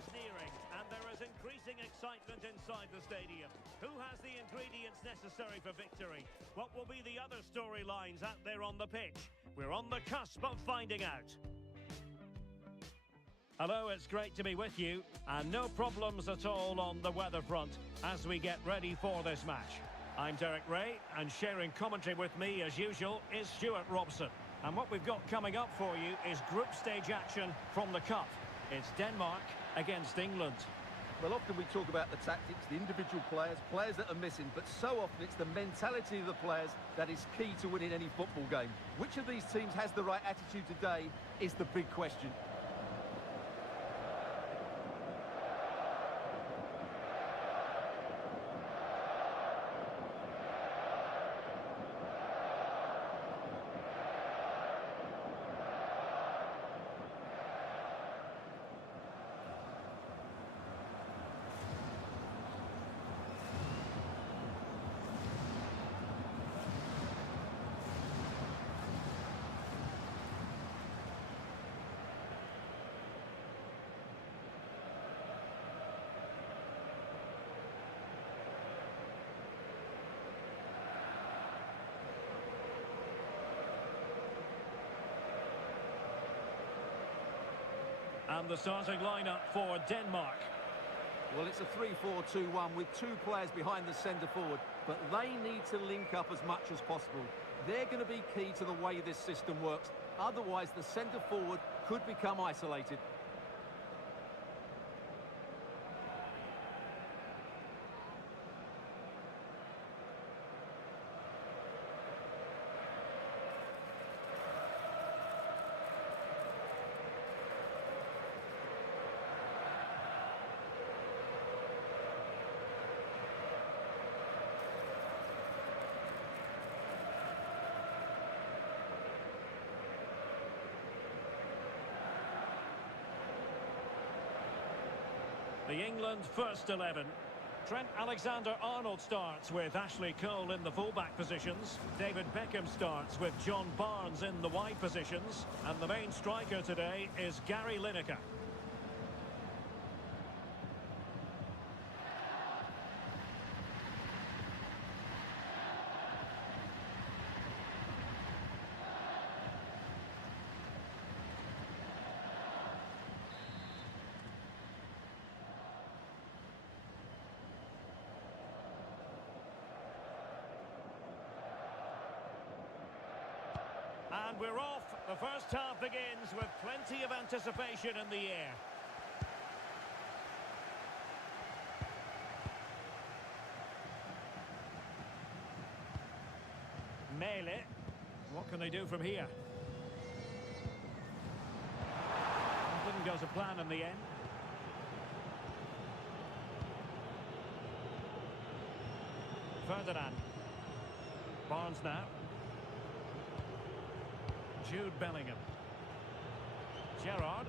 is nearing, and there is increasing excitement inside the stadium. Who has the ingredients necessary for victory? What will be the other storylines out there on the pitch? We're on the cusp of finding out. Hello, it's great to be with you, and no problems at all on the weather front as we get ready for this match. I'm Derek Ray, and sharing commentary with me, as usual, is Stuart Robson. And what we've got coming up for you is group stage action from the Cup. It's Denmark against England. Well, often we talk about the tactics, the individual players that are missing, but so often it's the mentality of the players that is key to winning any football game. Which of these teams has the right attitude today is the big question. And the starting lineup for Denmark. Well, it's a 3-4-2-1 with two players behind the centre forward, but they need to link up as much as possible. They're going to be key to the way this system works. Otherwise, the centre forward could become isolated. The England first 11. Trent Alexander-Arnold starts with Ashley Cole in the fullback positions. David Beckham starts with John Barnes in the wide positions. And the main striker today is Gary Lineker. And we're off. The first half begins with plenty of anticipation in the air. Mele. What can they do from here? Didn't go to plan in the end. Ferdinand. Barnes now. Jude Bellingham. Gerrard.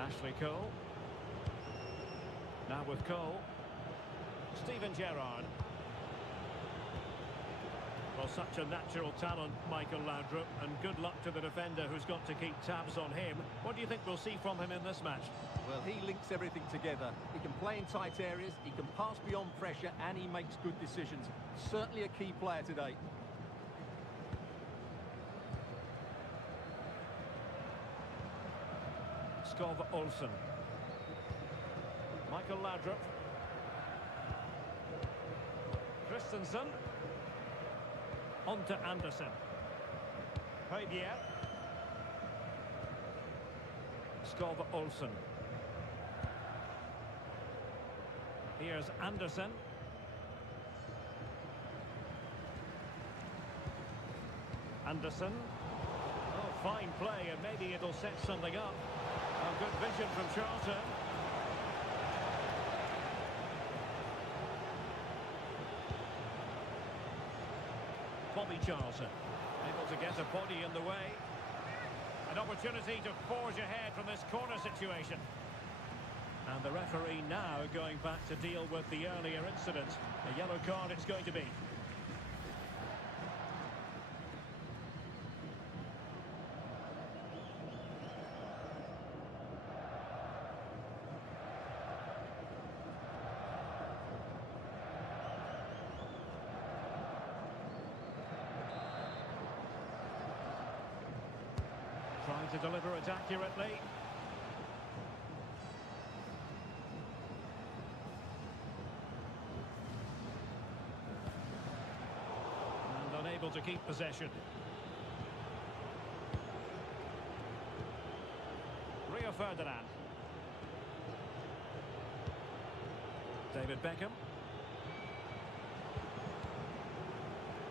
Ashley Cole. Now with Cole. Steven Gerrard. Well, such a natural talent, Michael Laudrup, and good luck to the defender who's got to keep tabs on him. What do you think we'll see from him in this match? Well, he links everything together. He can play in tight areas, he can pass beyond pressure, and he makes good decisions. Certainly a key player today. Skov Olsen. Michael Laudrup. Christensen. On to Anderson. Højbjerg. Skov Olsen. Here's Anderson. Anderson. Oh, fine play, and maybe it'll set something up. Oh, good vision from Charlton. Bobby Charlton, able to get a body in the way. An opportunity to forge ahead from this corner situation. And the referee now going back to deal with the earlier incident. A yellow card it's going to be. Trying to deliver it accurately. And unable to keep possession. Rio Ferdinand. David Beckham.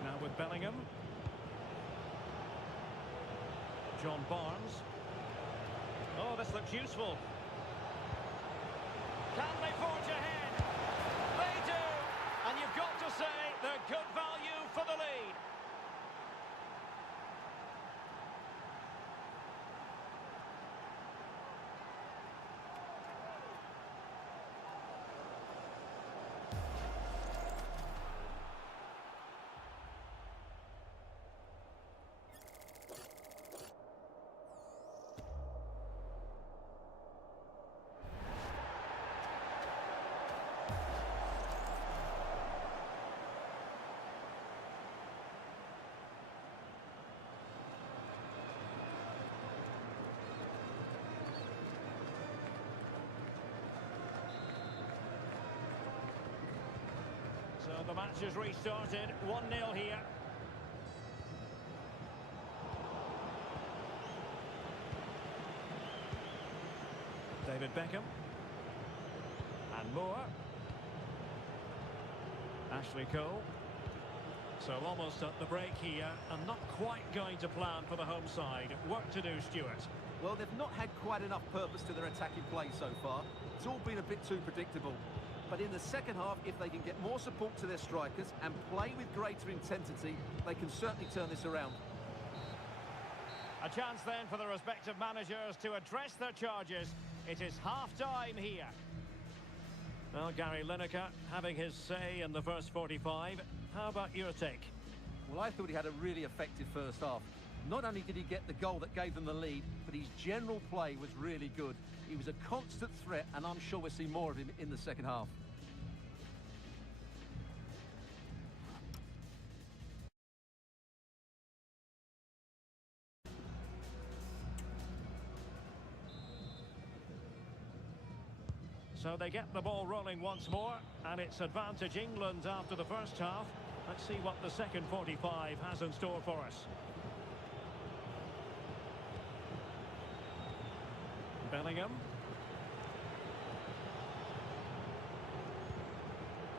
Now with Bellingham. John Barnes. Oh, this looks useful. Can they forge ahead? They do! And you've got to say they're good value for the lead. So the match has restarted, 1-0 here. David Beckham. And Moore. Ashley Cole. So almost at the break here, and not quite going to plan for the home side. Work to do, Stuart. Well, they've not had quite enough purpose to their attacking play so far. It's all been a bit too predictable. But in the second half, if they can get more support to their strikers and play with greater intensity, they can certainly turn this around. A chance then for the respective managers to address their charges. It is half-time here. Well, Gary Lineker having his say in the first 45. How about your take? Well, I thought he had a really effective first half. Not only did he get the goal that gave them the lead, but his general play was really good. He was a constant threat, and I'm sure we'll see more of him in the second half. So they get the ball rolling once more, and it's advantage England after the first half. Let's see what the second 45 has in store for us. Bellingham.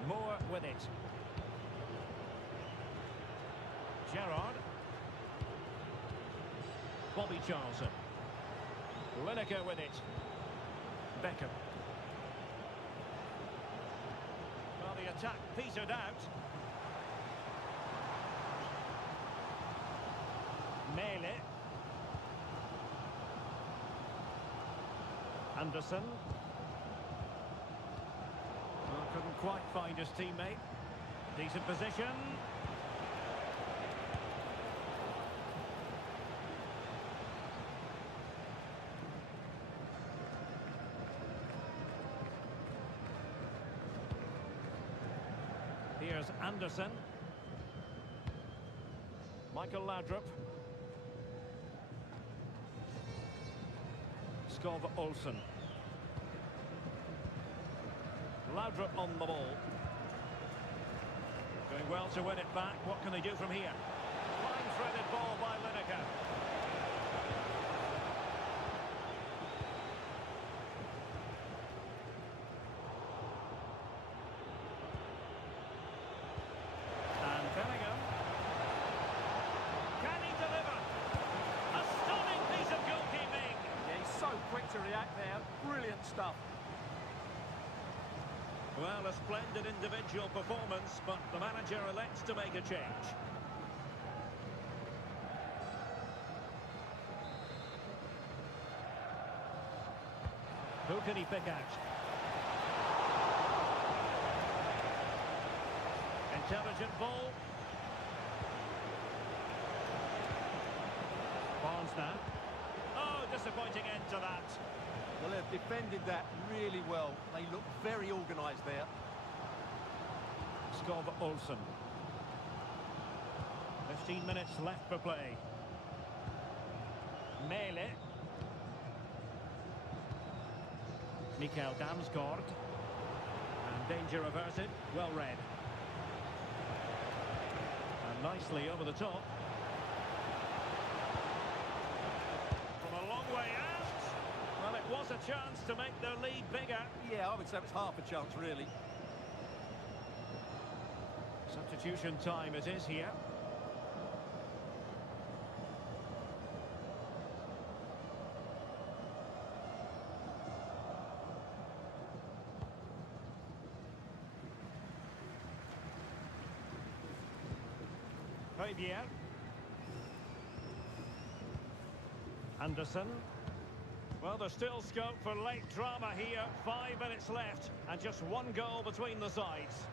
Moore with it. Gerrard. Bobby Charlton. Lineker with it. Beckham. Well, the attack petered out. Mele. Anderson. Well, couldn't quite find his teammate. Decent position. Here's Anderson. Michael Laudrup. Skov Olsen. Laudrup on the ball. Going well to win it back. What can they do from here? Line-threaded ball by Lineker. And Bellingham. Can he deliver? A stunning piece of goalkeeping. Yeah, he's so quick to react there. Brilliant stuff. Well, a splendid individual performance, but the manager elects to make a change. Who can he pick out? Intelligent ball. Barnes now. Oh, disappointing end to that. Well, they've defended that really well. They look very organised there. Skov Olsen. 15 minutes left for play. Mele. Mikael Damsgaard. And danger averted. Well read. And nicely over the top. From a long way out. Well, it was a chance to make their lead bigger. Yeah, I would say it's half a chance, really. Substitution time it is here. Javier. Anderson. Well, there's still scope for late drama here. 5 minutes left and just one goal between the sides.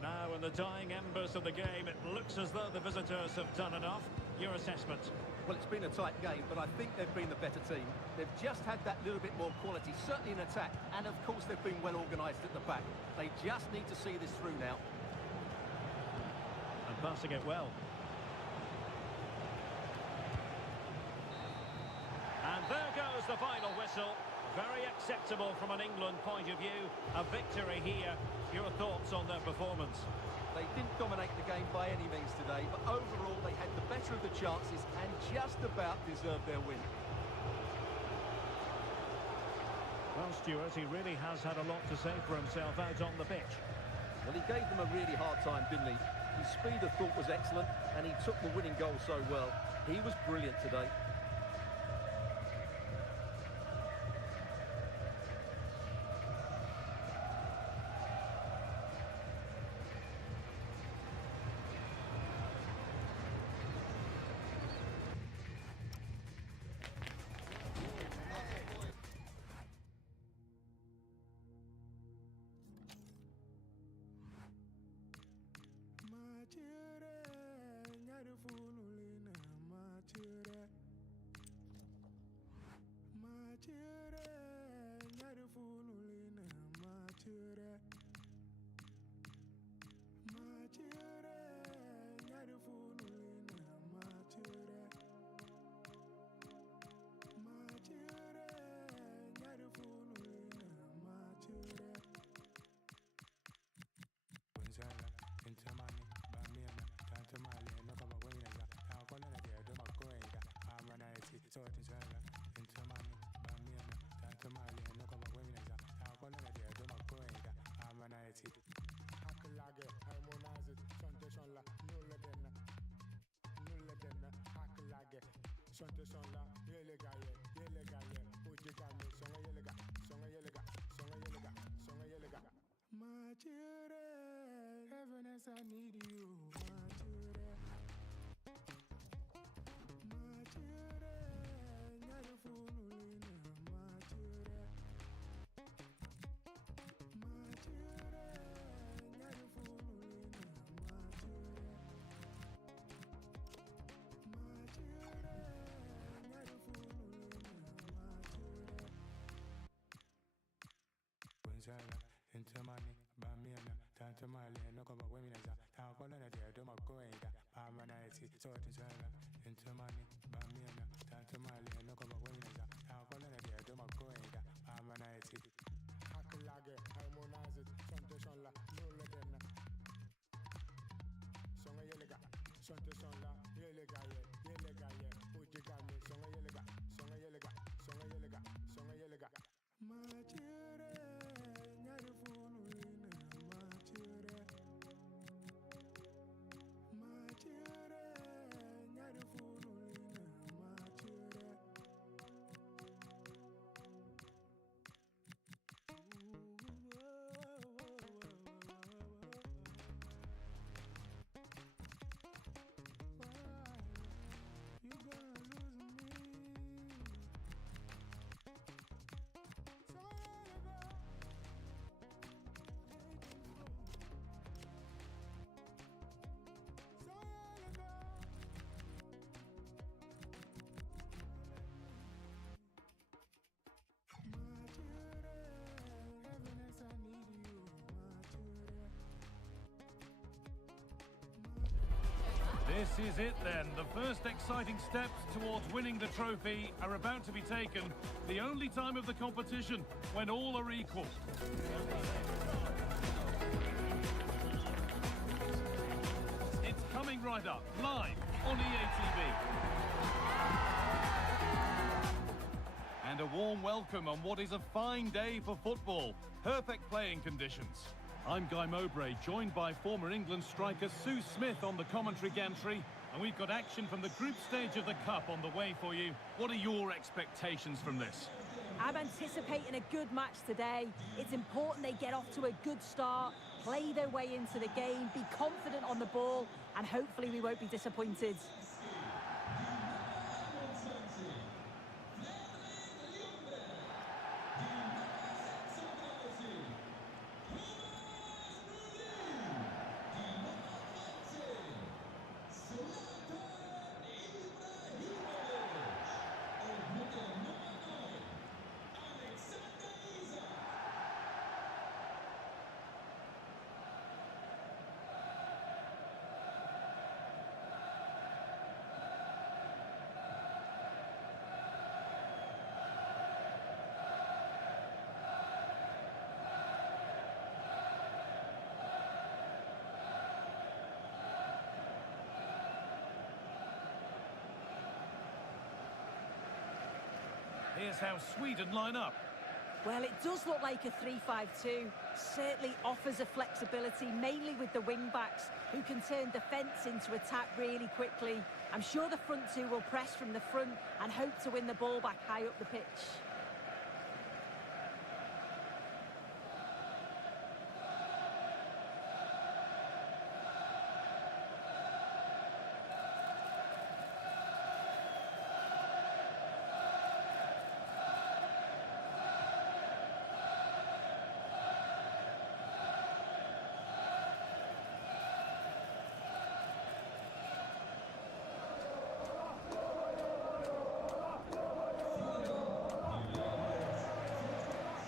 Now, in the dying embers of the game, it looks as though the visitors have done enough. Your assessment? Well, it's been a tight game, but I think they've been the better team. They've just had that little bit more quality, certainly in attack, and of course they've been well organised at the back. They just need to see this through now. And passing it well. And there goes the final whistle. Very acceptable from an England point of view. A victory here. Your thoughts on their performance? They didn't dominate the game by any means today, but overall they had the better of the chances and just about deserved their win. Well, Stuart, he really has had a lot to say for himself out on the pitch. Well, he gave them a really hard time, didn't he? His speed of thought was excellent, and he took the winning goal so well. He was brilliant today. I need you, into money, Bamiana, Tantamali, and Nokaba women as a Takola, Domacoeda, Pamanati, sort into money, Bamiana, Tantamali, and Nokaba women as a Takola, Domacoeda, Pamanati. Hakalage, harmonize it, Santosola, no legend. Songa Yelega, Santosola, Yelegaye, Ujigami, Songa Yelega, Songa Yelega, Songa Yelega, Songa Yelega. This is it then. The first exciting steps towards winning the trophy are about to be taken. The only time of the competition when all are equal. It's coming right up, live on EA TV. And a warm welcome on what is a fine day for football. Perfect playing conditions. I'm Guy Mowbray, joined by former England striker Sue Smith on the commentary gantry. And we've got action from the group stage of the Cup on the way for you. What are your expectations from this? I'm anticipating a good match today. It's important they get off to a good start, play their way into the game, be confident on the ball, and hopefully we won't be disappointed. Here's how Sweden line up. Well, it does look like a 3-5-2. Certainly offers a flexibility, mainly with the wing-backs, who can turn defence into attack really quickly. I'm sure the front two will press from the front and hope to win the ball back high up the pitch.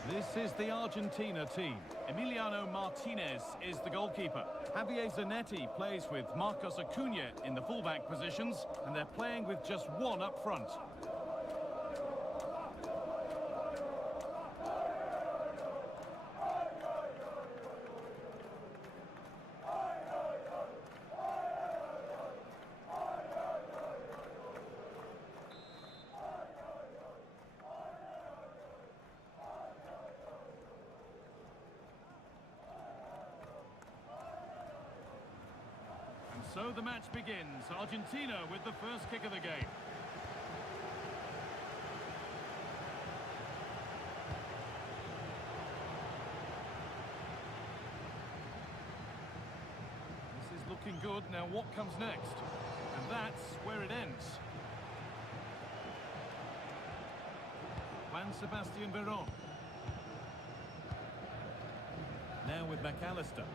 This is the Argentina team. Emiliano Martinez is the goalkeeper. Javier Zanetti plays with Marcos Acuna in the fullback positions, and they're playing with just one up front. So the match begins. Argentina with the first kick of the game. This is looking good. Now what comes next? And that's where it ends. Juan Sebastian Veron. Now with McAllister.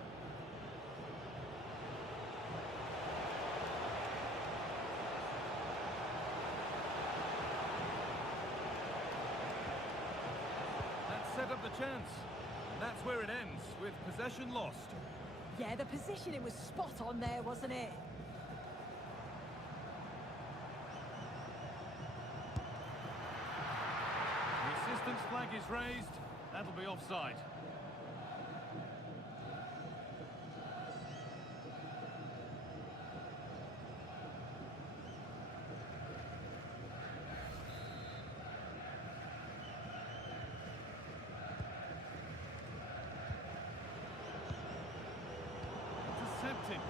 Set up the chance. That's where it ends, with possession lost. Yeah, the positioning was spot on there, wasn't it? The assistant's flag is raised. That'll be offside.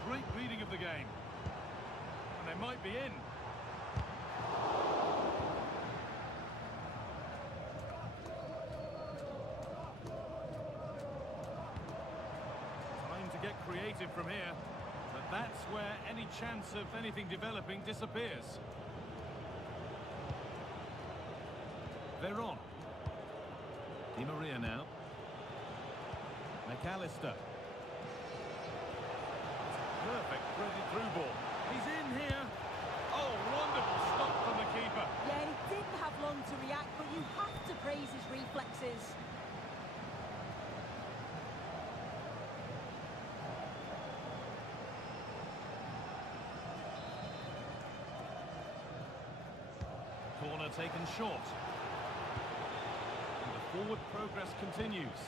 Great reading of the game. And they might be in. Time to get creative from here. But that's where any chance of anything developing disappears. Veron. Di Maria now. McAllister. Perfect through ball. He's in here. Oh, wonderful stop from the keeper. Yeah, he didn't have long to react, but you have to praise his reflexes. taken short. And the forward progress continues.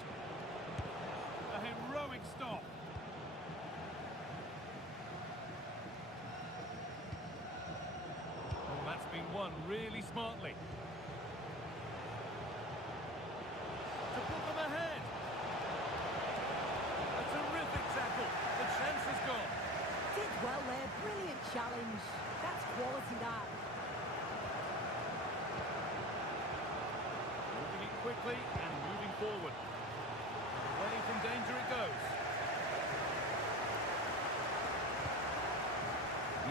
A heroic stop. Oh, that's been won really smartly. To put them ahead. A terrific tackle. The chance is gone. Did well there, brilliant challenge. That's quality, that. Moving it quickly and moving forward. Away from danger it goes.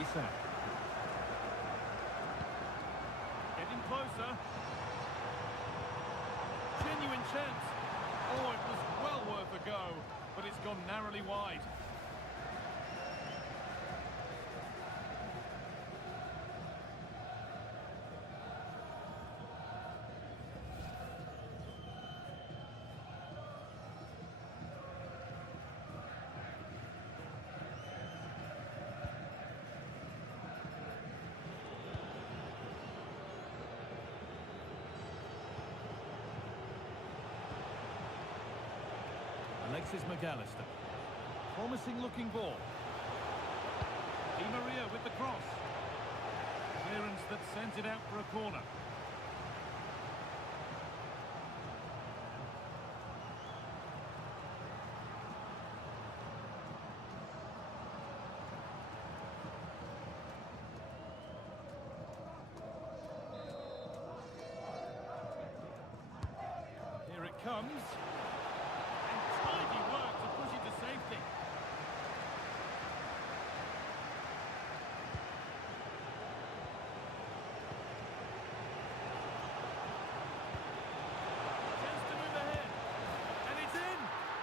Isak. Getting closer. Genuine chance. Oh, it was well worth a go, but it's gone narrowly wide. Alexis McAllister. Promising looking ball. Di Maria with the cross. Clearance that sends it out for a corner. Here it comes. Tidy work to push it to safety. Chance to move ahead. And it's in.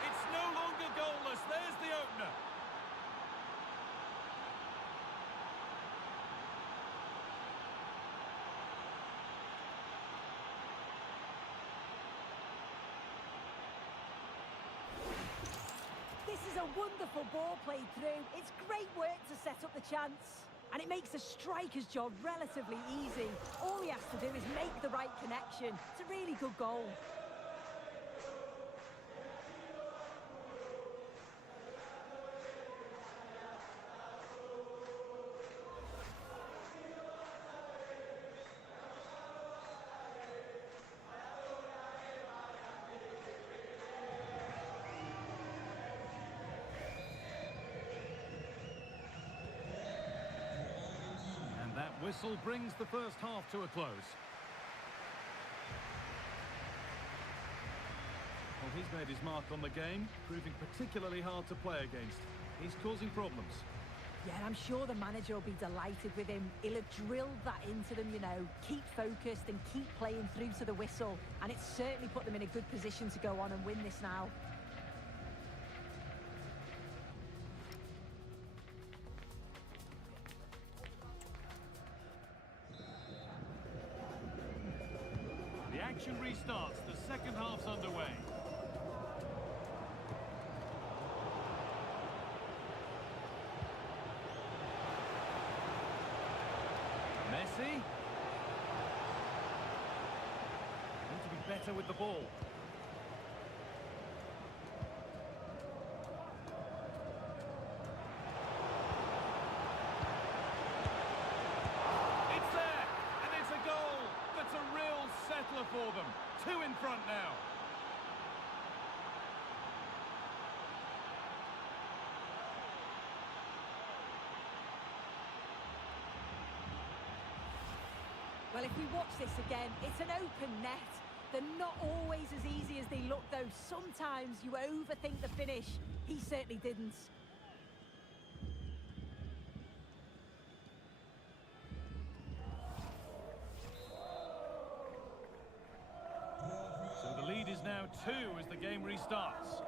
It's no longer goalless. There's the opener. This is a wonderful ball played through. It's great work to set up the chance. And it makes the striker's job relatively easy. All he has to do is make the right connection. It's a really good goal. Whistle brings the first half to a close. Well, he's made his mark on the game, proving particularly hard to play against. He's causing problems. Yeah, I'm sure the manager will be delighted with him. He'll have drilled that into them, you know. Keep focused and keep playing through to the whistle. And it's certainly put them in a good position to go on and win this now. The action restarts. The second half's underway. Messi. Need to be better with the ball. It's there, and it's a goal. That's a real settler for them. 2 in front now. Well, if we watch this again, it's an open net. They're not always as easy as they look, though. Sometimes you overthink the finish. He certainly didn't. So the lead is now 2 as the game restarts.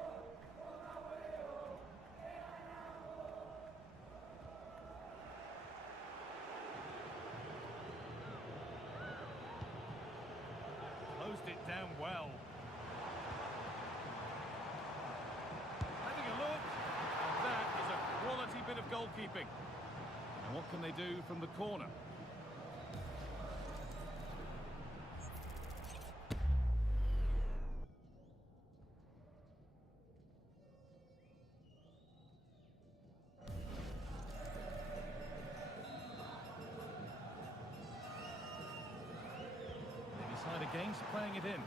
Closed it down well. Having a look. And that is a quality bit of goalkeeping. And what can they do from the corner? side against playing it in.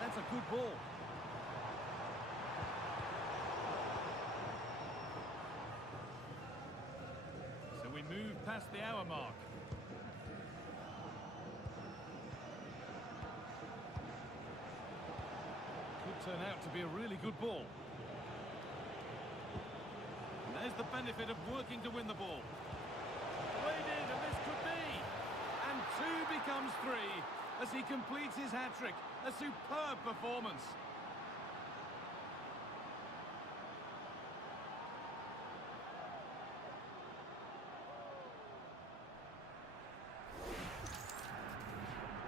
That's a good ball. So we move past the hour mark. Could turn out to be a really good ball. And there's the benefit of working to win the ball. Played in, and this could be. And 2 becomes 3 as he completes his hat-trick. A superb performance.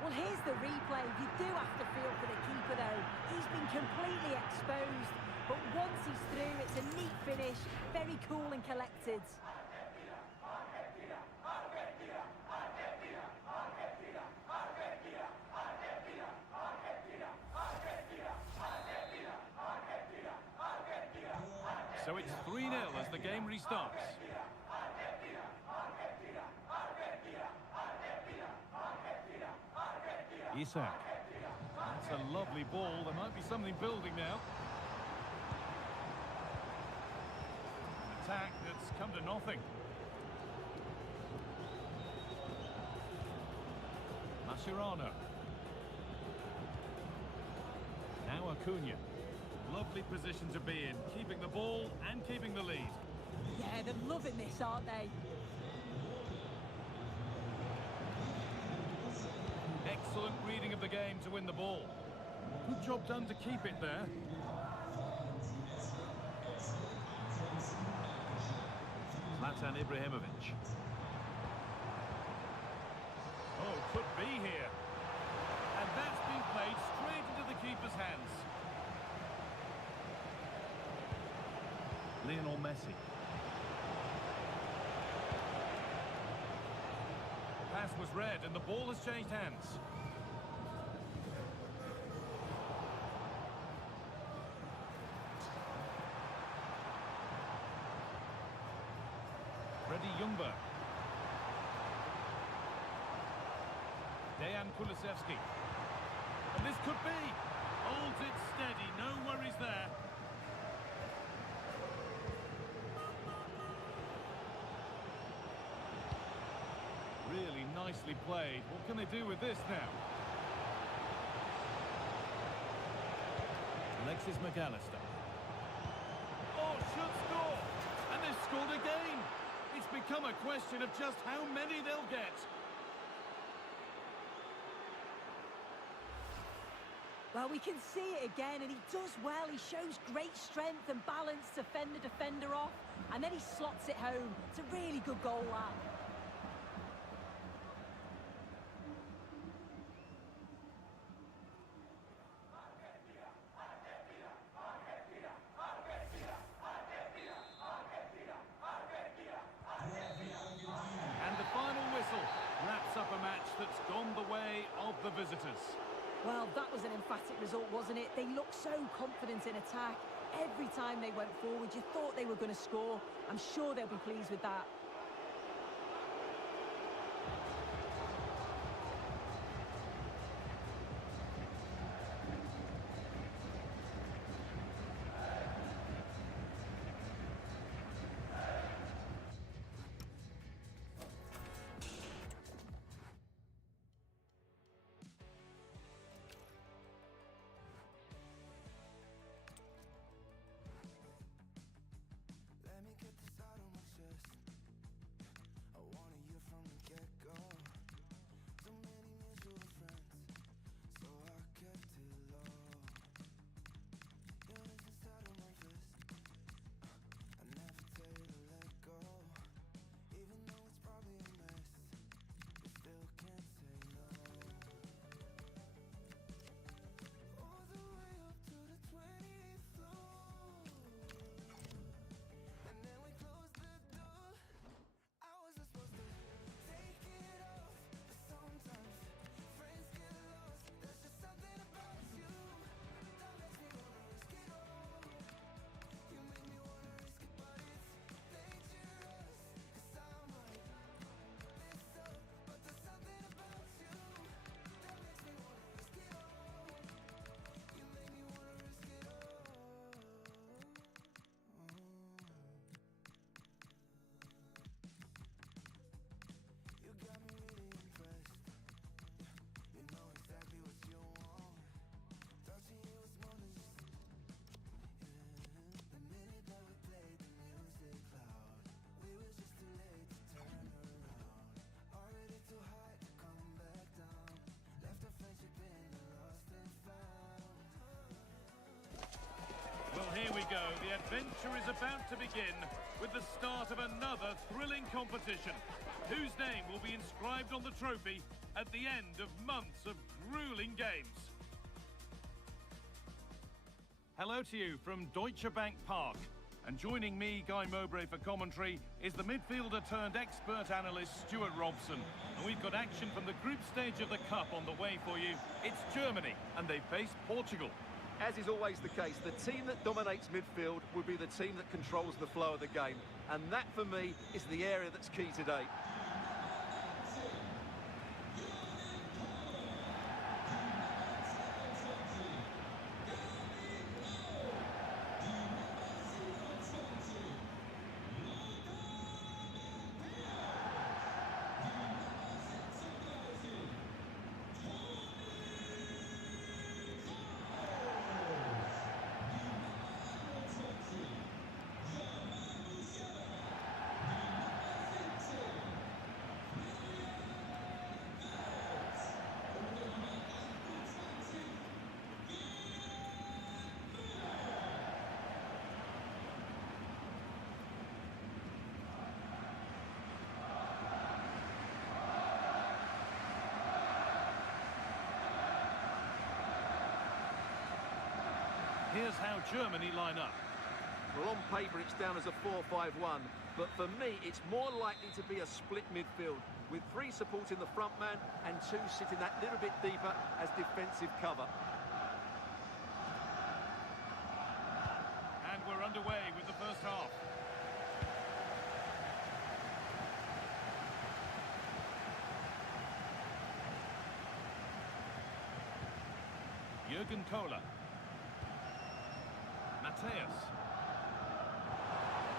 Well, here's the replay. You do have to feel for the keeper, though. He's been completely exposed. But once he's through, it's a neat finish. Very cool and collected. So it's 3-0 as the game restarts. Isak. That's a lovely ball. There might be something building now. Attack that's come to nothing. Mascherano. Now Acuna. Lovely position to be in, keeping the ball and keeping the lead. Yeah, they're loving this, aren't they? Excellent reading of the game to win the ball. Good job done to keep it there. Zlatan Ibrahimovic. Oh, could be here. And that's been played straight into the keeper's hands. Lionel Messi. The pass was read and the ball has changed hands. Freddie Ljungberg. Dejan Kulusevski. And this could be. Holds it steady, no worries there. Really nicely played. What can they do with this now? Alexis McAllister. Oh, should score! And they've scored again! It's become a question of just how many they'll get. Well, we can see it again, and he does well. He shows great strength and balance to fend the defender off, and then he slots it home. It's a really good goal, that. And the final whistle wraps up a match that's gone the way of the visitors. Well, that was an emphatic result, wasn't it? They looked so confident in attack. Every time they went forward, you thought they were going to score. I'm sure they'll be pleased with that. Let me get this out of my chest. adventure is about to begin with the start of another thrilling competition, whose name will be inscribed on the trophy at the end of months of grueling games. Hello to you from Deutsche Bank Park. And joining me, Guy Mowbray, for commentary is the midfielder turned expert analyst Stuart Robson. And we've got action from the group stage of the Cup on the way for you. It's Germany, and they face Portugal. As is always the case, the team that dominates midfield will be the team that controls the flow of the game. And that, for me, is the area that's key today. Here's how Germany line up. Well, on paper, it's down as a 4-5-1. But for me, it's more likely to be a split midfield, with 3 supporting the front man and 2 sitting that little bit deeper as defensive cover. And we're underway with the first half. Jürgen Kohler. Matthäus.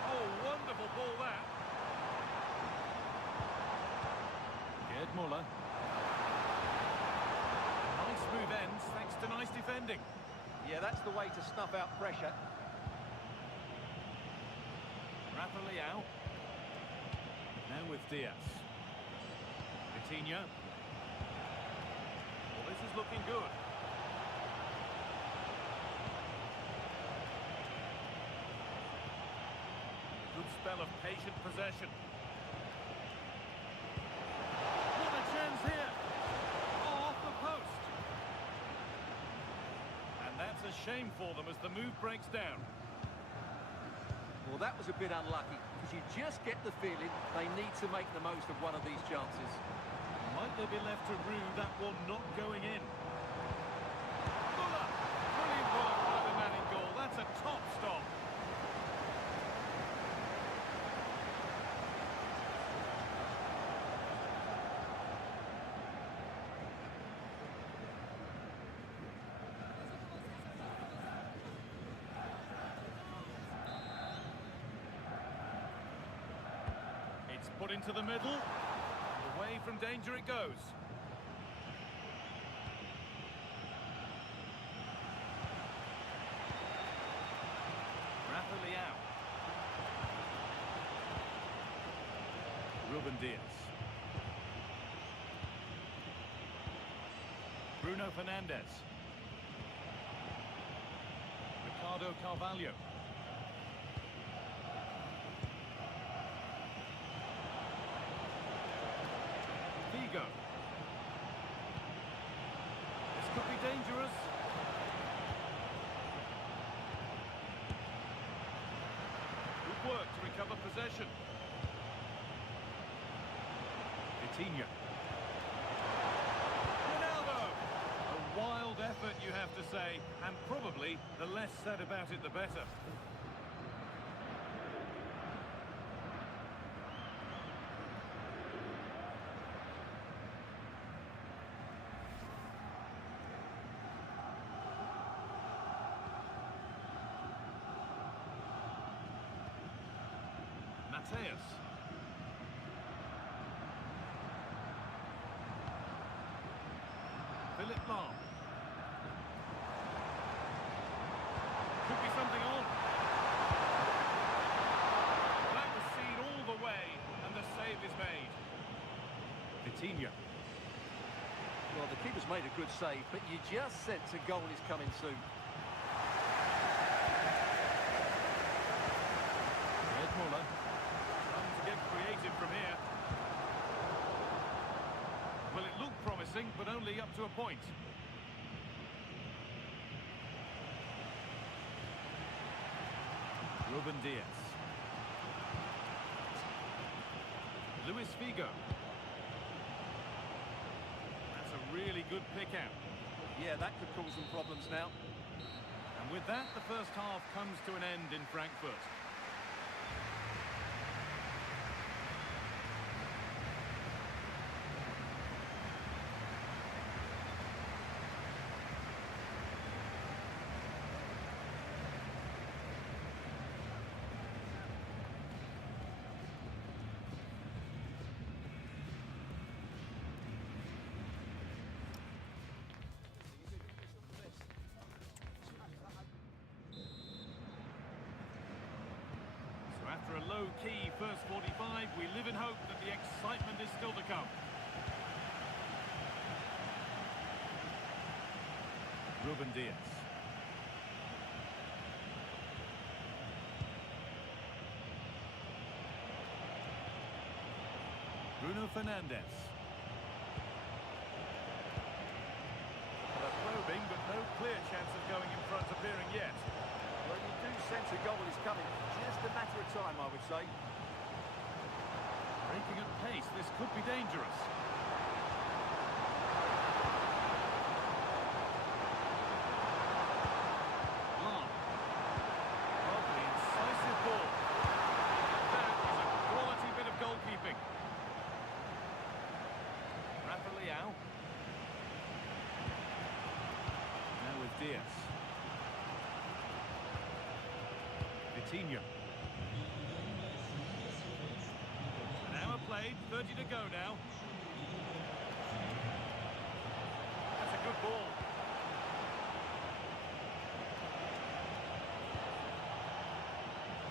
Oh, wonderful ball that. Gerd Müller. Nice smooth ends thanks to nice defending. Yeah, that's the way to snuff out pressure. Rafa Leão. Now with Diaz. Vitinha. Well, this is looking good. Good spell of patient possession. What a chance here! Oh, off the post! And that's a shame for them as the move breaks down. Well, that was a bit unlucky, because you just get the feeling they need to make the most of one of these chances. Might they be left to rue that one not going in? Müller! Brilliant work by the man in goal. That's a top stop. It's put into the middle. Away from danger it goes. Rafa Leão. Ruben Diaz. Bruno Fernandes. Ricardo Carvalho. Figo. This could be dangerous. Good work to recover possession. Vitinha. Ronaldo! A wild effort, you have to say, and probably the less said about it, the better. Matthäus. Philip Lahm. Could be something on. That was seen all the way, and the save is made. Vitinha. Well, the keeper's made a good save, but you just sense a goal is coming soon. Muller. Trying to get creative from here. Well, it looked promising, but only up to a point. Ruben Diaz. Luis Figo. That's a really good pick out. Yeah, that could cause some problems now. And with that, the first half comes to an end in Frankfurt. After a low-key first 45, we live in hope that the excitement is still to come. Ruben Diaz. Bruno Fernandes. They're probing, but no clear chance of going in front appearing yet. Well, you do sense a goal is coming. Just a matter of time, I would say. Breaking at pace, this could be dangerous. Long. Lovely, incisive ball. That is a quality bit of goalkeeping. Rafa Leao. Now with Diaz. Vitinha. An hour played, 30 to go now. That's a good ball.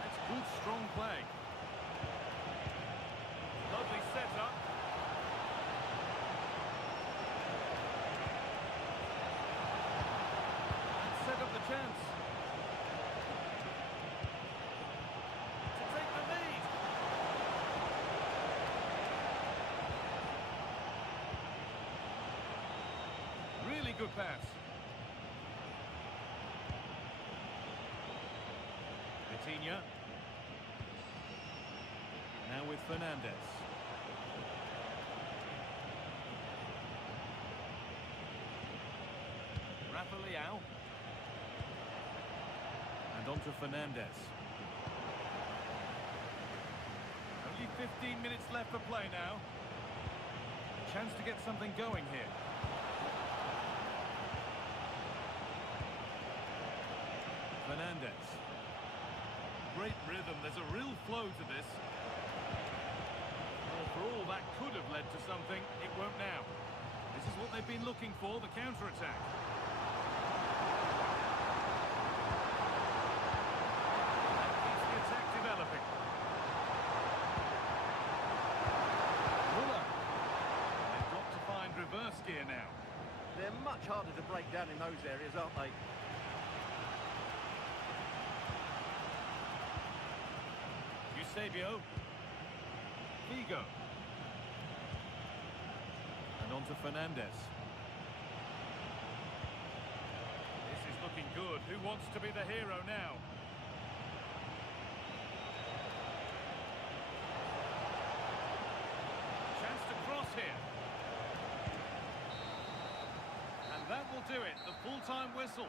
That's good, strong play. Lovely setup. And set up the chance. Really good pass. Vitinha. Now with Fernandes. Rafa Leao. And on to Fernandes. Only 15 minutes left for play now. A chance to get something going here. Fernandes. Great rhythm, there's a real flow to this. Well, for all that could have led to something, it won't now. This is what they've been looking for, the counter-attack. That keeps the attack developing. Muller. They've got to find reverse gear now. They're much harder to break down in those areas, aren't they? Eusebio. Figo. And on to Fernandes. This is looking good. Who wants to be the hero now? Chance to cross here. And that will do it. The full-time whistle.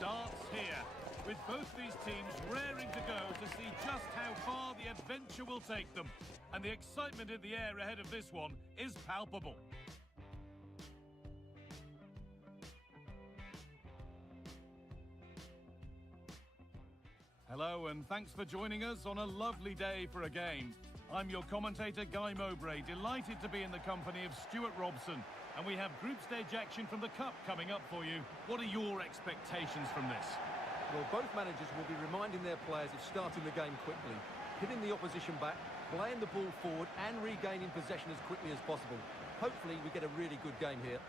starts here, with both these teams raring to go to see just how far the adventure will take them. And the excitement in the air ahead of this one is palpable. Hello and thanks for joining us on a lovely day for a game. I'm your commentator, Guy Mowbray, delighted to be in the company of Stuart Robson. And we have group stage action from the Cup coming up for you. What are your expectations from this? Well, both managers will be reminding their players of starting the game quickly, hitting the opposition back, playing the ball forward and regaining possession as quickly as possible. Hopefully we get a really good game here.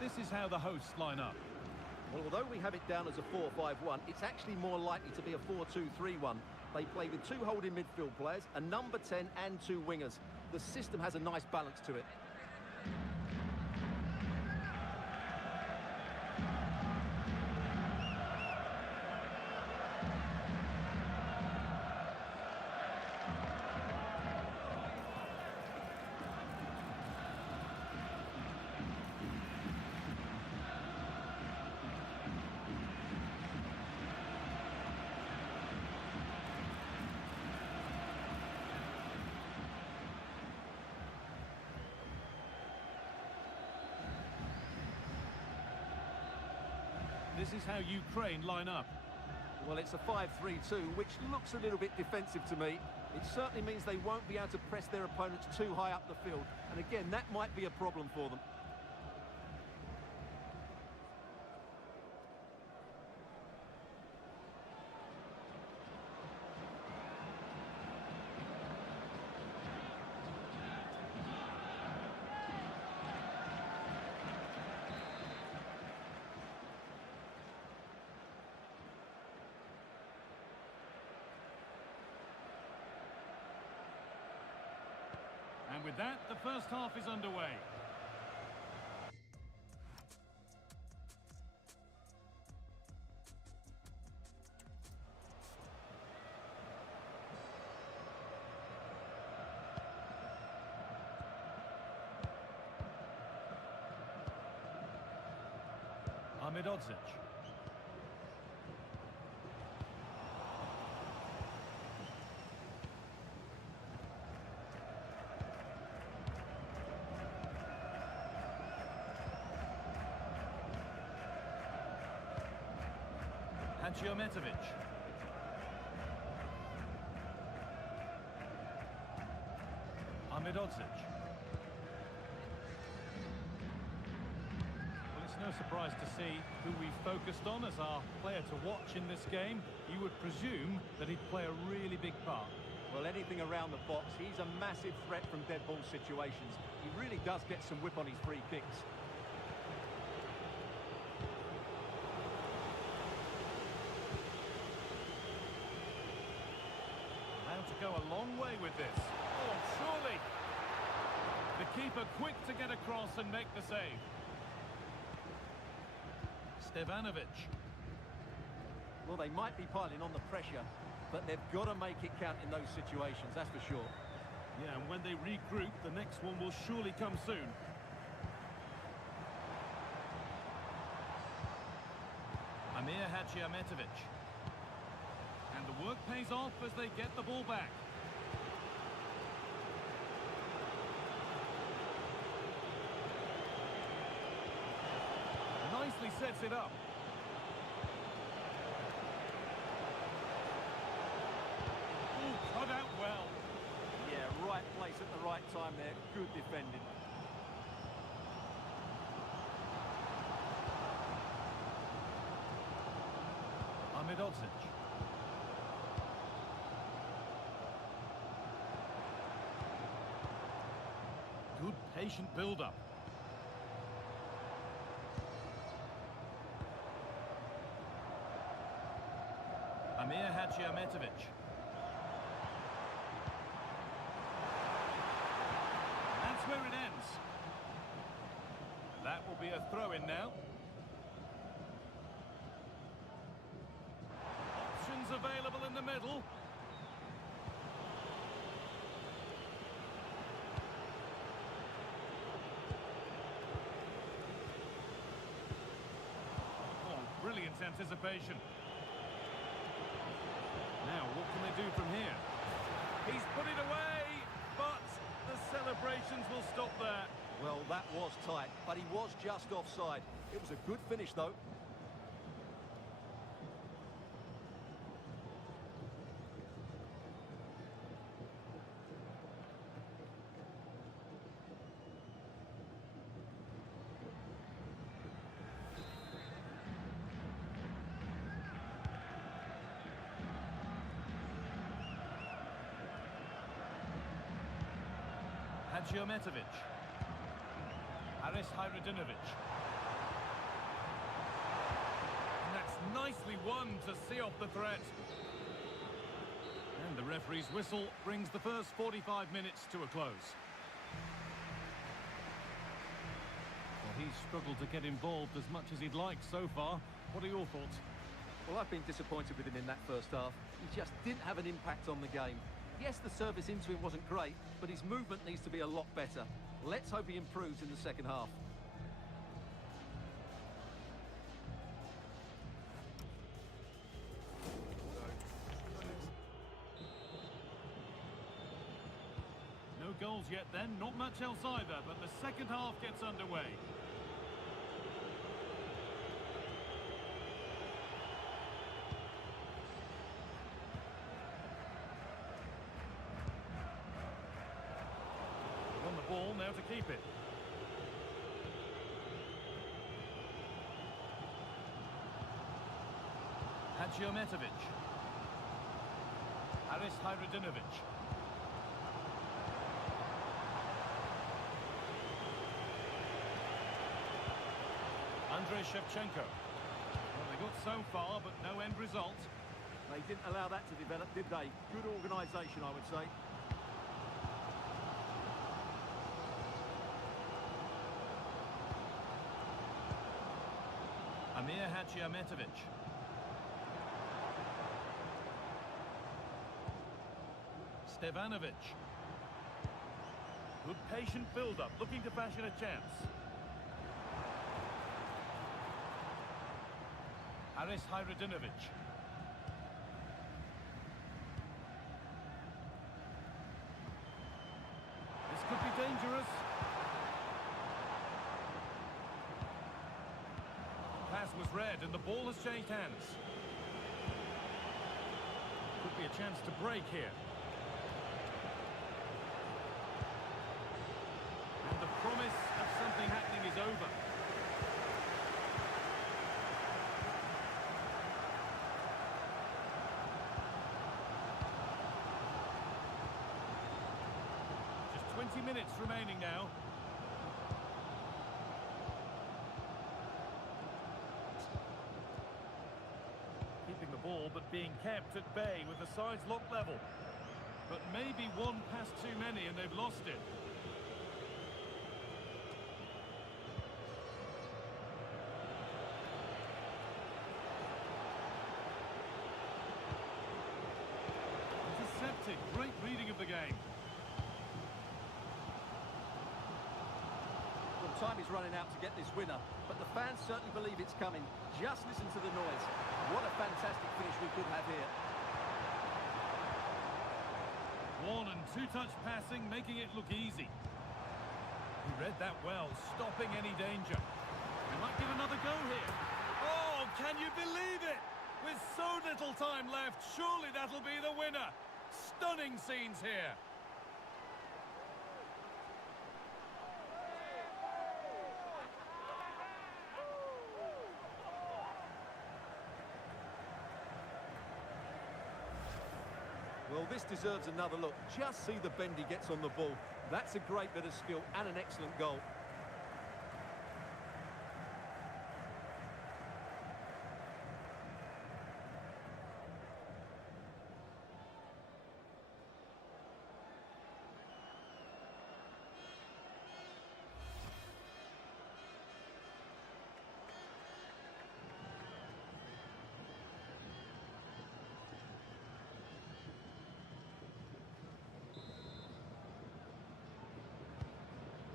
This is how the hosts line up. Well, although we have it down as a 4-5-1, it's actually more likely to be a 4-2-3-1. They play with 2 holding midfield players, a number 10 and 2 wingers. The system has a nice balance to it. This is how Ukraine line up. Well, it's a 5-3-2, which looks a little bit defensive to me. It certainly means they won't be able to press their opponents too high up the field. And again, that might be a problem for them. And with that, the first half is underway. Ahmedhodzic. Hadjiometovic. Ahmedhodzic. Well, it's no surprise to see who we focused on as our player to watch in this game. You would presume that he'd play a really big part. Well, anything around the box, he's a massive threat from dead ball situations. He really does get some whip on his free kicks. Go a long way with this. Oh, surely. The keeper quick to get across and make the save. Stevanovic. Well, they might be piling on the pressure, but they've got to make it count in those situations, that's for sure. Yeah, and when they regroup, the next one will surely come soon. Amir Hadjiometovic. And the work pays off as they get the ball back. Nicely sets it up. Ooh, cut out well. Yeah, right place at the right time there. Good defending. Midodzic. Good patient build-up. Amir Hadjiahmetovic. That's where it ends. That will be a throw-in now. Options available in the middle. Oh, brilliant anticipation. Now, what can they do from here? He's put it away, but the celebrations will stop there. Well, that was tight, but he was just offside. It was a good finish, though. Hadjiahmetovic. Haris Hayredinovic. And that's nicely won to see off the threat. And the referee's whistle brings the first 45 minutes to a close. Well, he's struggled to get involved as much as he'd like so far. What are your thoughts? Well, I've been disappointed with him in that first half. He just didn't have an impact on the game. Yes, the service into him wasn't great, but his movement needs to be a lot better. Let's hope he improves in the second half. No goals yet then, not much else either, but the second half gets underway. On the ball now to keep it. Hadjiahmetovic. Haris Hayredinovic. Andrei Shevchenko. Well, they got so far, but no end result. They didn't allow that to develop, did they? Good organisation, I would say. Amir Hadjiahmetovic. Stevanovic. Good patient build-up, looking to fashion a chance. Haris Hayredinovic. This could be dangerous. Pass was read and the ball has changed hands. Could be a chance to break here. And the promise of something happening is over. Just 20 minutes remaining now. Keeping the ball, but being kept at bay with the sides locked level. But maybe one pass too many and they've lost it. Intercepted, great reading of the game. Well, time is running out to get this winner, but the fans certainly believe it's coming. Just listen to the noise. What a fantastic finish we could have here. One and two-touch passing, making it look easy. He read that well, stopping any danger. He might give another go here. Oh, can you believe it? With so little time left, surely that'll be the winner. Stunning scenes here. this deserves another look. Just see the bend he gets on the ball. That's a great bit of skill and an excellent goal.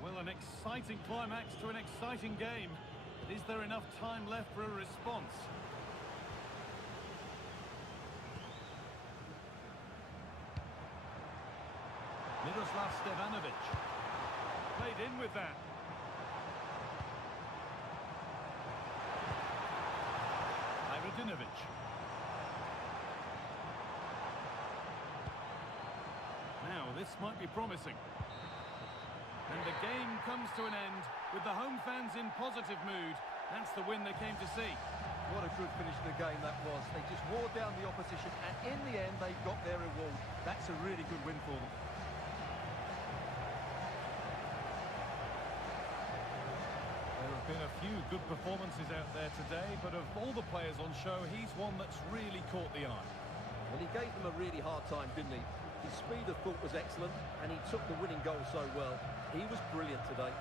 Well, an exciting climax to an exciting game. Is there enough time left for a response? Miroslav Stevanovic. Played in with that. Iradinovic. Now, this might be promising. And the game comes to an end with the home fans in positive mood. That's the win they came to see. What a good finish to the game that was. They just wore down the opposition, and in the end, they got their reward. That's a really good win for them. There have been a few good performances out there today, but of all the players on show, he's one that's really caught the eye. Well, he gave them a really hard time, didn't he? His speed of thought was excellent, and he took the winning goal so well. He was brilliant today.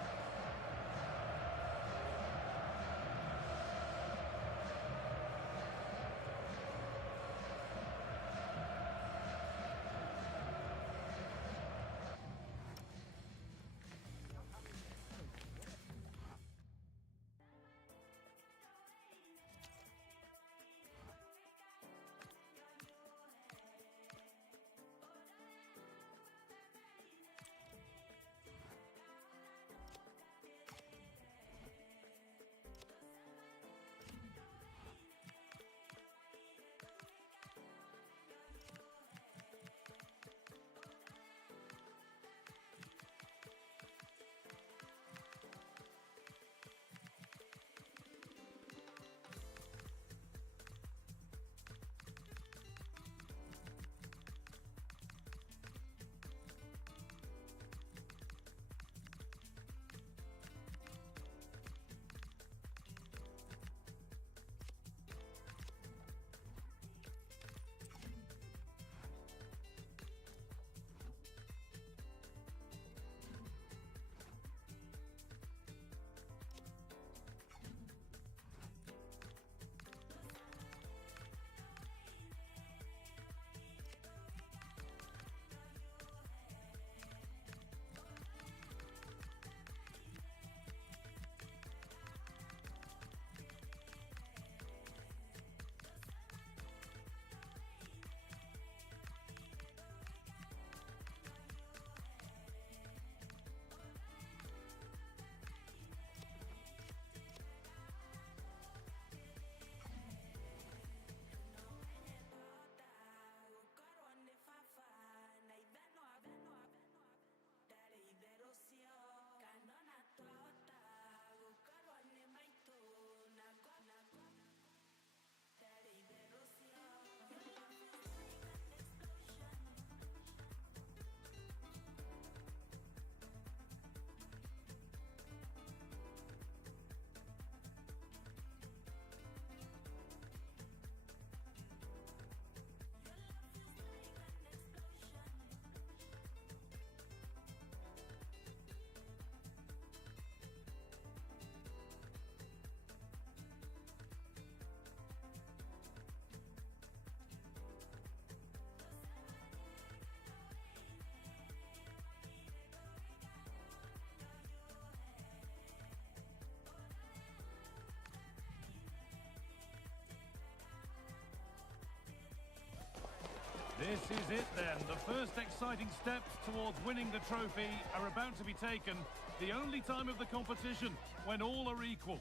This is it then. The first exciting steps towards winning the trophy are about to be taken. The only time of the competition when all are equal.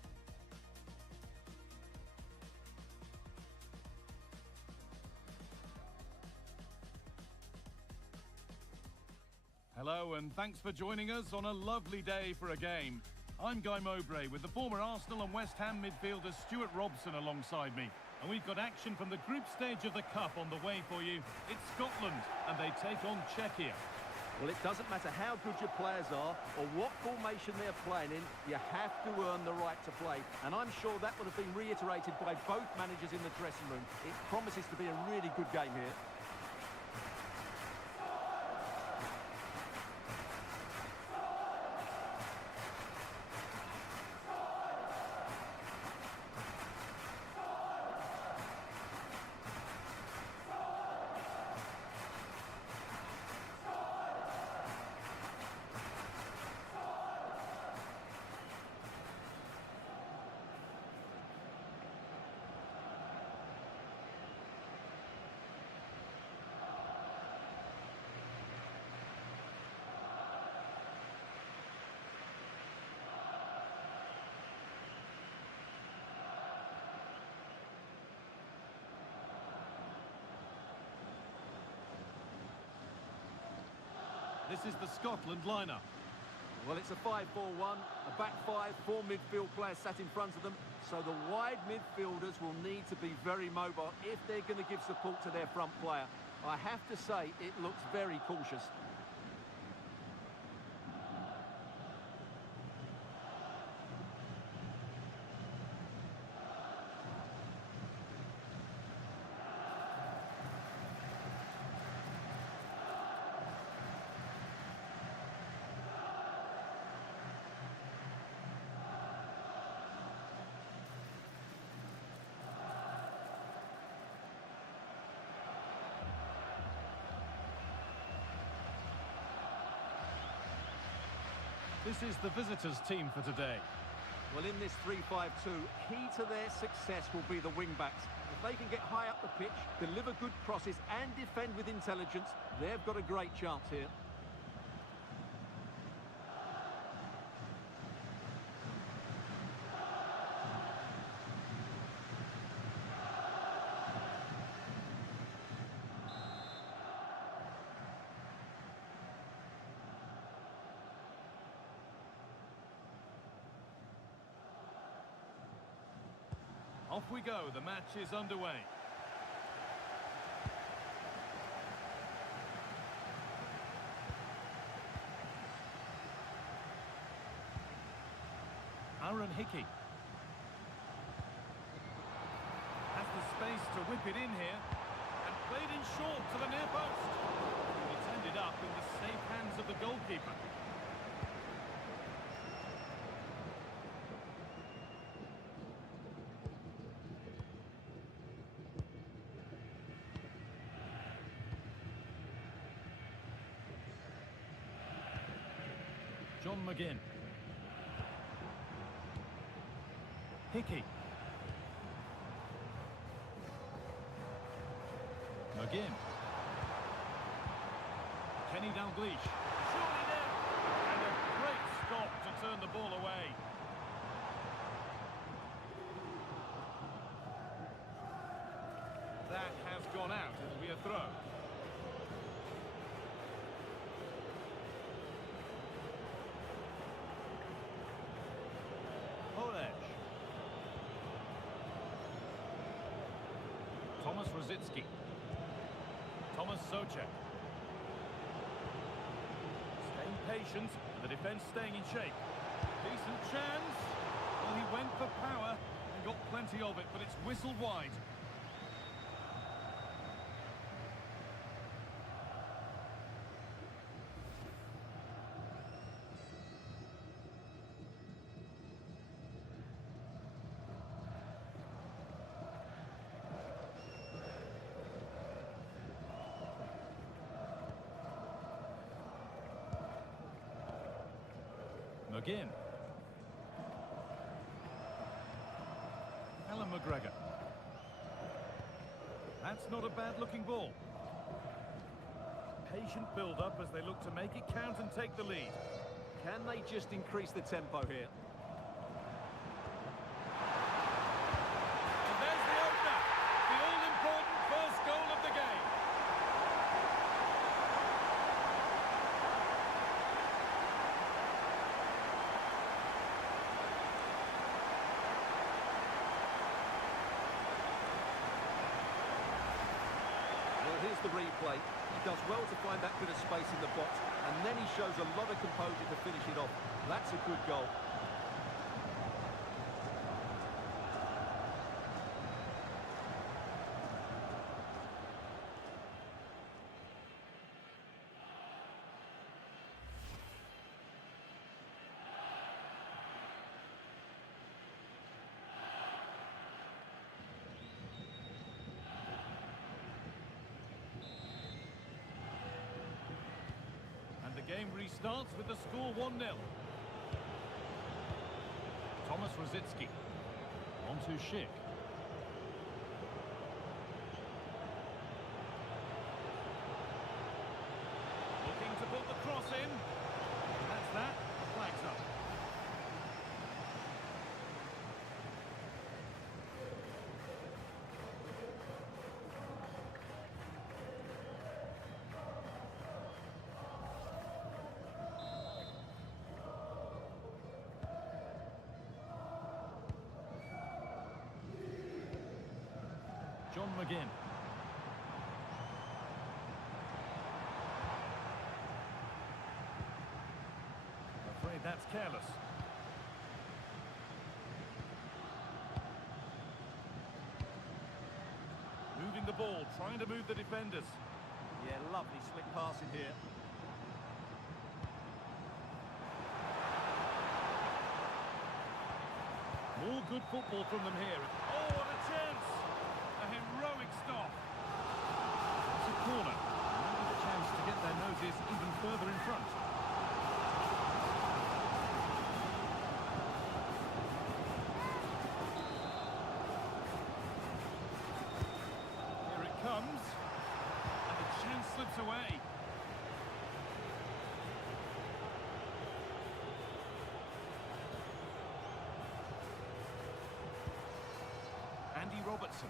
Hello and thanks for joining us on a lovely day for a game. I'm Guy Mowbray with the former Arsenal and West Ham midfielder Stuart Robson alongside me. And we've got action from the group stage of the Cup on the way for you. It's Scotland, and they take on Czechia. Well, it doesn't matter how good your players are or what formation they're playing in, you have to earn the right to play. And I'm sure that would have been reiterated by both managers in the dressing room. It promises to be a really good game here. This is the Scotland lineup. Well, it's a 5-4-1, a back five, four midfield players sat in front of them, so the wide midfielders will need to be very mobile if they're going to give support to their front player. I have to say, it looks very cautious. This is the visitors' team for today. Well, in this 3-5-2, key to their success will be the wing-backs. If they can get high up the pitch, deliver good crosses and defend with intelligence, they've got a great chance here. Off we go, the match is underway. Aaron Hickey has the space to whip it in here and played in short to the near post. It's ended up in the safe hands of the goalkeeper. John McGinn. Hickey. McGinn. Kenny Dalglish. Surely there. And a great stop to turn the ball away. That has gone out. It'll be a throw. Thomas Rositzky. Thomas Souček. Staying patient, the defence staying in shape. Decent chance. Well, he went for power and got plenty of it, but it's whistled wide. McGinn. Alan McGregor. That's not a bad-looking ball. Patient build-up as they look to make it count and take the lead. Can they just increase the tempo here? And there's the opener. The all-important first goal of the game. replay. He does well to find that bit of space in the box, and then he shows a lot of composure to finish it off. That's a good goal. The game restarts with the score 1-0. Thomas Rosicky. On to Schick. Looking to put the cross in. And that's that. Flags up. John McGinn. Afraid that's careless. Moving the ball, trying to move the defenders. Yeah, lovely slick passing here. More good football from them here. Oh, what a chance! A heroic stop. It's a corner. Maybe the chance to get their noses even further in front. Here it comes. And the chance slips away. Andy Robertson.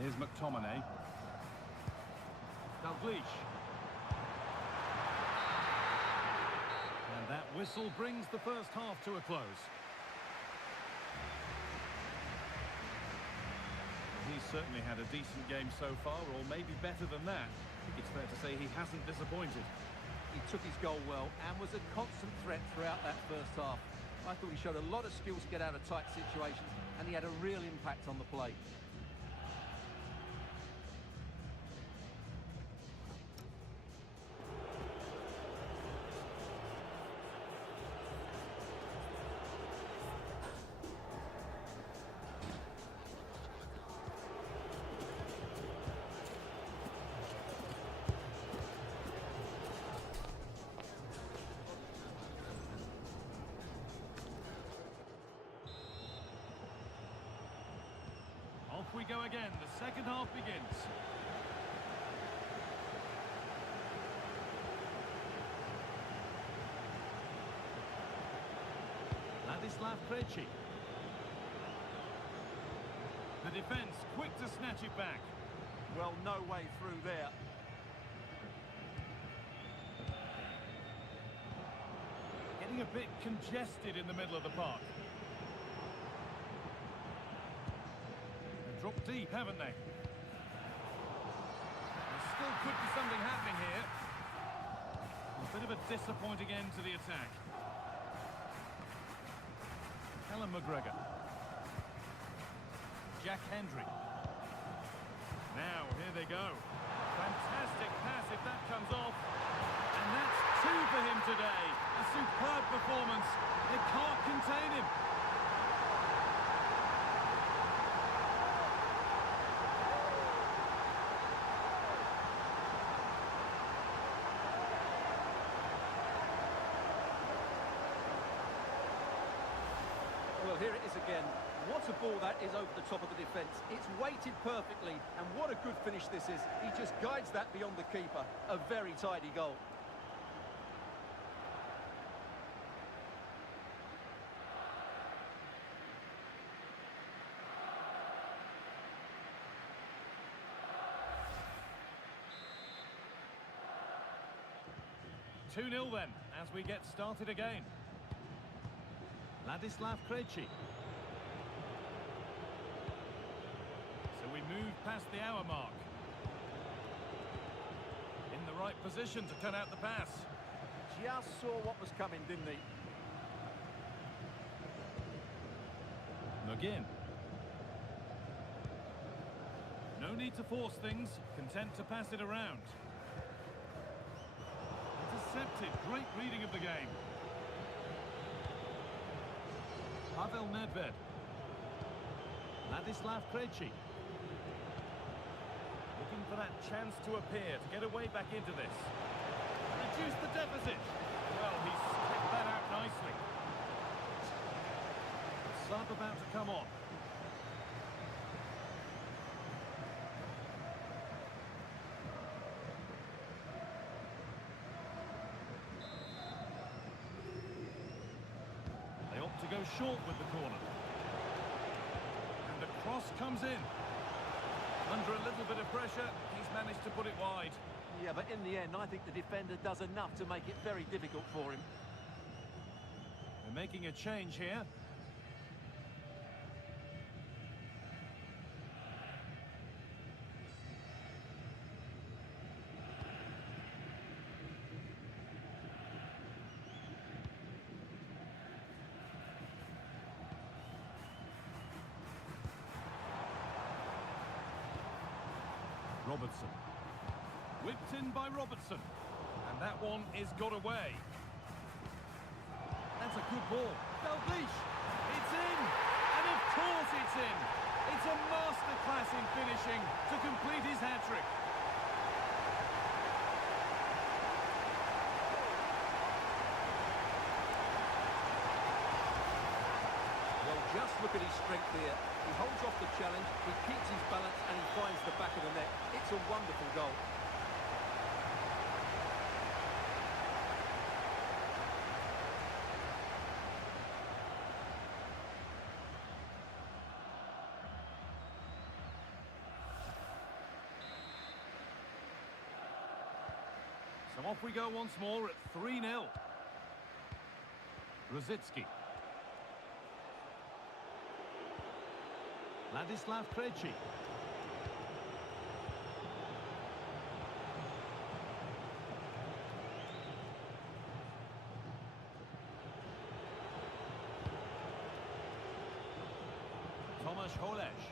Here's McTominay. Dalglish. And that whistle brings the first half to a close. He's certainly had a decent game so far, or maybe better than that. I think it's fair to say he hasn't disappointed. He took his goal well and was a constant threat throughout that first half. I thought he showed a lot of skills to get out of tight situations, and he had a real impact on the play. Off we go again. The second half begins. Ladislav Krejci. The defence quick to snatch it back. Well, no way through there. Getting a bit congested in the middle of the park. Dropped deep, haven't they? There still could be something happening here. A bit of a disappointing end to the attack. Callum McGregor. Jack Hendry. Now, here they go. Fantastic pass if that comes off. And that's two for him today. A superb performance. They can't contain him. Well, here it is again. What a ball that is over the top of the defence. It's weighted perfectly, and what a good finish this is. He just guides that beyond the keeper. A very tidy goal. Two 2-0 then, as we get started again. Ladislav Krejci. So we move past the hour mark. in the right position to cut out the pass. Just saw what was coming, didn't he? McGinn. No need to force things, content to pass it around. Intercepted, great reading of the game. Pavel Nedved. Ladislav Krejci. Looking for that chance to appear, to get away back into this. Reduce the deficit. Well, he's kept that out nicely. The sub about to come on. They opt to go short with the corner. And the cross comes in. Under a little bit of pressure, he's managed to put it wide. Yeah, but in the end, I think the defender does enough to make it very difficult for him. They're making a change here. Robertson. Whipped in by Robertson. And that one is got away. That's a good ball. Dalglish. It's in. And of course it's in. It's a masterclass in finishing to complete his hat-trick. Well, just look at his strength here. He holds off the challenge, he keeps his balance, and he finds the back of the net. It's a wonderful goal. So off we go once more at 3-0. Rosicky. Ladislav Krejci. Tomasz Holeš.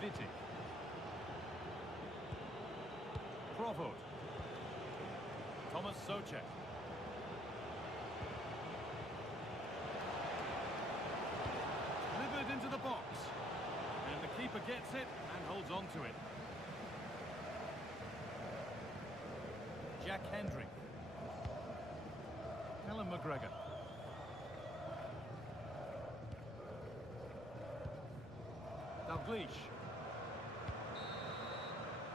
Vitic. Crawford. Thomas Souček. Into the box, and the keeper gets it and holds on to it. Jack Hendrick. Callum McGregor. Dalglish.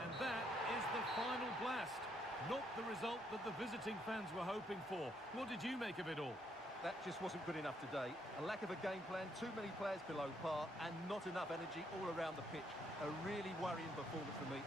And that is the final blast. Not the result that the visiting fans were hoping for. What did you make of it all? That just wasn't good enough today. A lack of a game plan, too many players below par, and not enough energy all around the pitch. A really worrying performance for me.